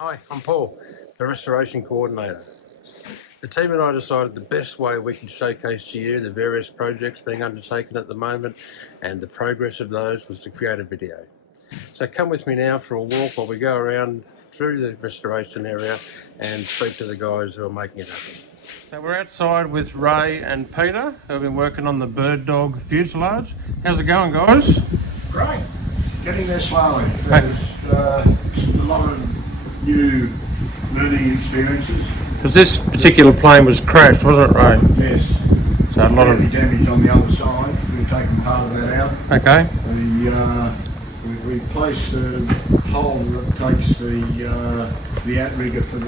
Hi, I'm Paul, the Restoration Coordinator. The team and I decided the best way we could showcase to you the various projects being undertaken at the moment and the progress of those was to create a video. So come with me now for a walk while we go around through the restoration area and speak to the guys who are making it happen. So we're outside with Ray and Peter, who have been working on the bird dog fuselage. How's it going, guys? Great. Getting there slowly. There's a lot of new learning experiences. Because this particular plane was crashed, wasn't it, Ray? Yes. So a lot of damage on the other side. We've taken part of that out. Okay. We've replaced the hole that takes the outrigger for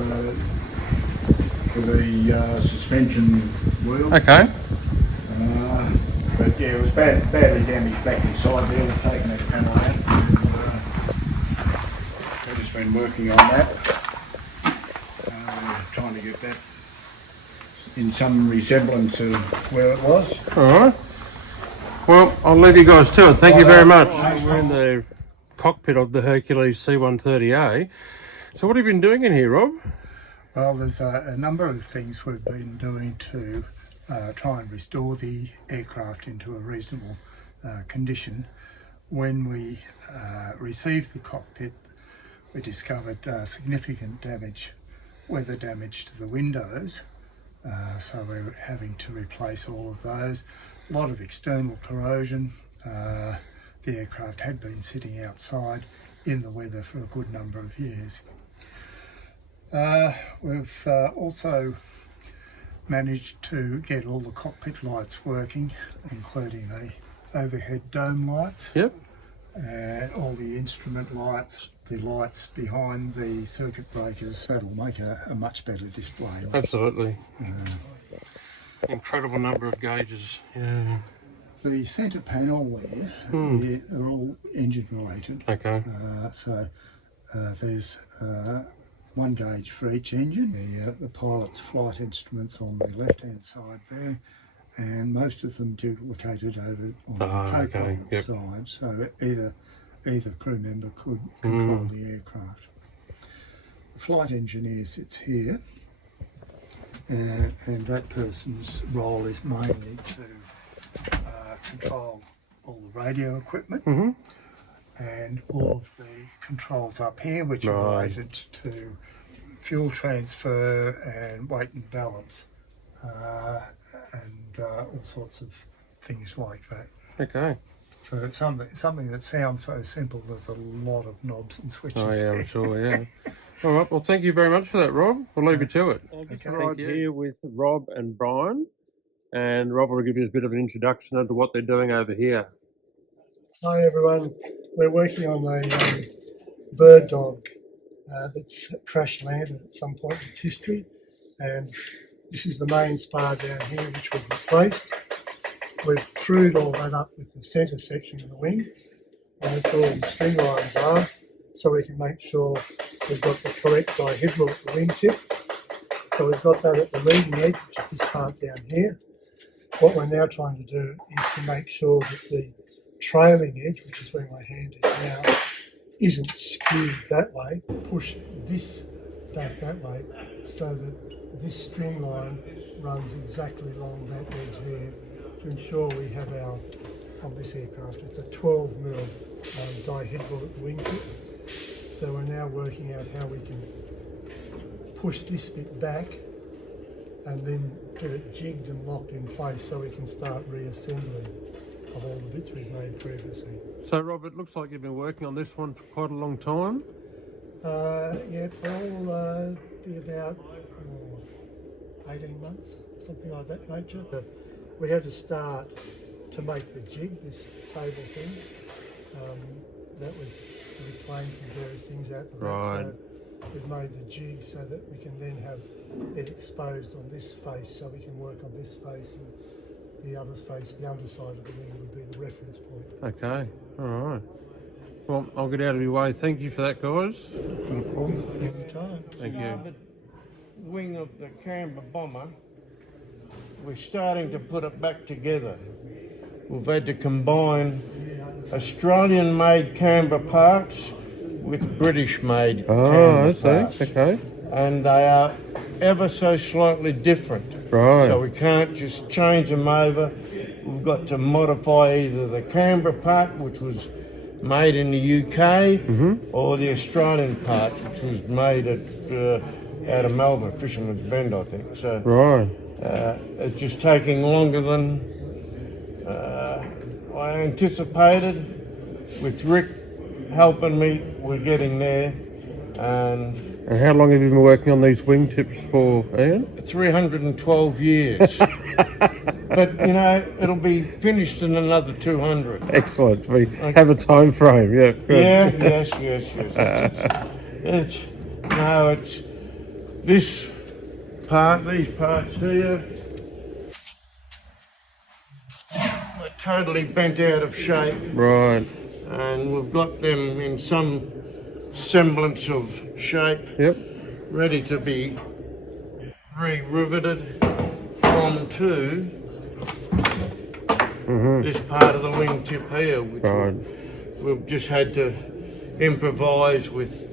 the suspension wheel. Okay. But yeah, it was badly damaged back inside there. We've taken that panel out. We've just been working on that. Trying to get that in some resemblance of where it was. Alright. Well, I'll leave you guys to it. Thank you very much. We're in the cockpit of the Hercules C-130A. So what have you been doing in here, Rob? Well, there's a number of things we've been doing to try and restore the aircraft into a reasonable condition. When we received the cockpit, we discovered significant damage, weather damage to the windows, so we were having to replace all of those. A lot of external corrosion. The aircraft had been sitting outside in the weather for a good number of years. We've also managed to get all the cockpit lights working, including the overhead dome lights. Yep. All the instrument lights, the lights behind the circuit breakers. That'll make a much better display. Absolutely. Incredible number of gauges. Yeah. The centre panel there, they're all engine related. Okay. There's one gauge for each engine. The pilot's flight instruments on the left-hand side there, and most of them duplicated over on the co-pilot's side, so either crew member could control the aircraft. The flight engineer sits here, and that person's role is mainly to control all the radio equipment and all of the controls up here, which are related to fuel transfer and weight and balance, and all sorts of things like that. Okay. So something that sounds so simple, there's a lot of knobs and switches. Oh yeah, I'm sure, yeah. All right, well thank you very much for that, Rob. We'll leave you to it. Okay. Right here with Rob and Brian, and Rob will give you a bit of an introduction into what they're doing over here. Hi everyone, we're working on a bird dog that's crash landed at some point in its history, and this is the main spar down here which we've replaced. We've trued all that up with the centre section of the wing, and that's where all the string lines are, so we can make sure we've got the correct dihedral at the wingtip. So we've got that at the leading edge, which is this part down here. What we're now trying to do is to make sure that the trailing edge, which is where my hand is now, isn't skewed that way. Push this back that way so that this string line runs exactly along that edge there to ensure we have our, on this aircraft, it's a 12mm dihedral at the wingtip. So we're now working out how we can push this bit back and then get it jigged and locked in place so we can start reassembling of all the bits we've made previously. So Rob, it looks like you've been working on this one for quite a long time. Yeah, it'll be about 18 months, something like that nature. But we had to start to make the jig, this table thing. That was reclaimed from various things out the back. So we've made the jig so that we can then have it exposed on this face, so we can work on this face, and the other face, the underside of the wing, would be the reference point. Okay, all right. Well, I'll get out of your way. Thank you for that, guys. Anytime. Thank you. The wing of the Canberra bomber, we're starting to put it back together. We've had to combine Australian-made Canberra parts with British-made Oh, camber I see. parts. Okay. And they are ever so slightly different. Right. So we can't just change them over. We've got to modify either the Canberra part, which was made in the UK, or the Australian part, which was made out of Melbourne, Fisherman's Bend, I think. So Right. it's just taking longer than I anticipated. With Rick helping me, we're getting there. And And how long have you been working on these wingtips for, Ian? 312 years. But, you know, it'll be finished in another 200. Excellent. We have a time frame. Yeah. Good. Yeah, yes. It's this part, these parts here, are totally bent out of shape, Right. and we've got them in some semblance of shape, Yep. ready to be re-riveted onto this part of the wingtip here, which Right. we've just had to improvise with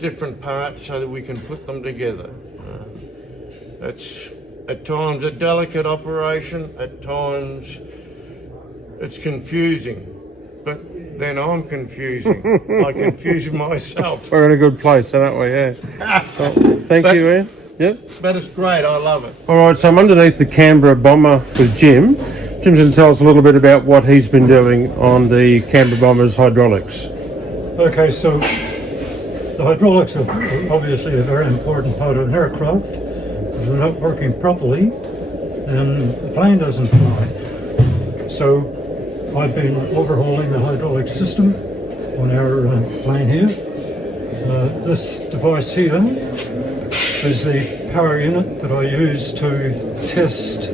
different parts so that we can put them together. It's at times a delicate operation, at times it's confusing, but then I'm confusing. I confuse myself. We're in a good place, aren't we? Yeah. Well, thank you, Ian. Yep. But it's great, I love it. All right, so I'm underneath the Canberra Bomber with Jim. Jim's going to tell us a little bit about what he's been doing on the Canberra Bomber's hydraulics. Okay, so the hydraulics are obviously a very important part of an aircraft. If they're not working properly, then the plane doesn't fly. So I've been overhauling the hydraulic system on our plane here. This device here is the power unit that I use to test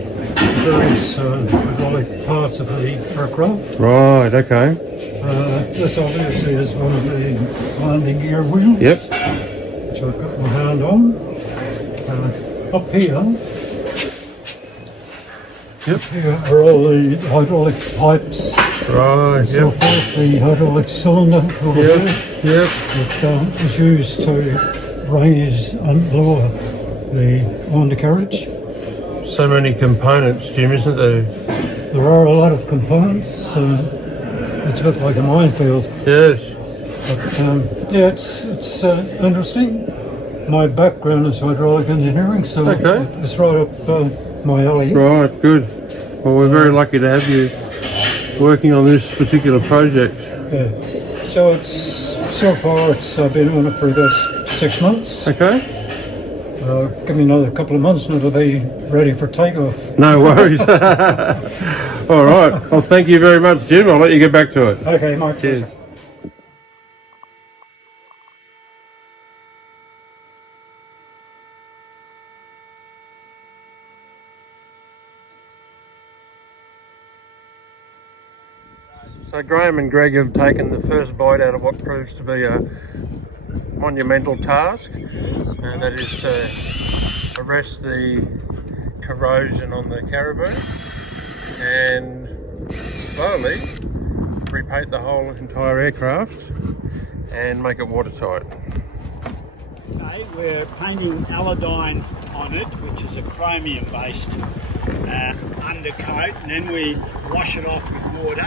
various hydraulic parts of the aircraft. Right, okay. This obviously is one of the landing gear wheels, Yep. which I've got my hand on. Up here are all the hydraulic pipes, Right, so yep. forth, the hydraulic cylinder over Yep, there yep. that is used to raise and lower the undercarriage. So many components, Jim, isn't there? There are a lot of components. It's a bit like a minefield. Yes. But yeah, it's interesting. My background is hydraulic engineering, so Okay. it's right up my alley. Right, good. Well, we're very lucky to have you working on this particular project. Yeah. So so far I've been on it for about 6 months. Okay. Give me another couple of months and it'll be ready for takeoff. No worries. All right. Well, thank you very much, Jim. I'll let you get back to it. Okay, my Cheers. pleasure. So Graham and Greg have taken the first bite out of what proves to be a monumental task, and that is to arrest the corrosion on the Caribou and slowly repaint the whole entire aircraft and make it watertight. Okay, we're painting Aladyne on it, which is a chromium-based undercoat, and then we wash it off with water,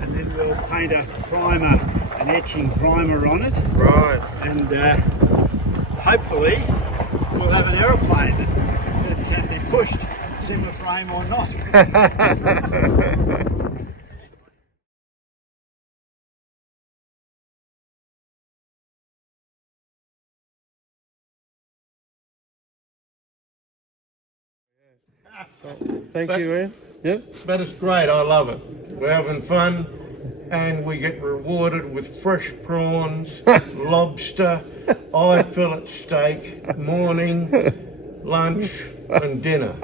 and then we'll paint a primer, an etching primer on it, Right. and hopefully we'll have an aeroplane that can be pushed, cinema frame or not. Thank you, Ian. Yep. But it's great, I love it. We're having fun and we get rewarded with fresh prawns, lobster, eye fillet steak, morning, lunch and dinner.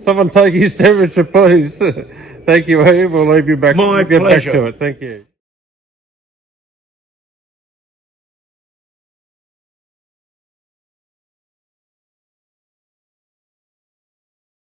Someone take his temperature, please. Thank you, Ian. We'll leave you back. My We'll get pleasure. back to it. Thank you.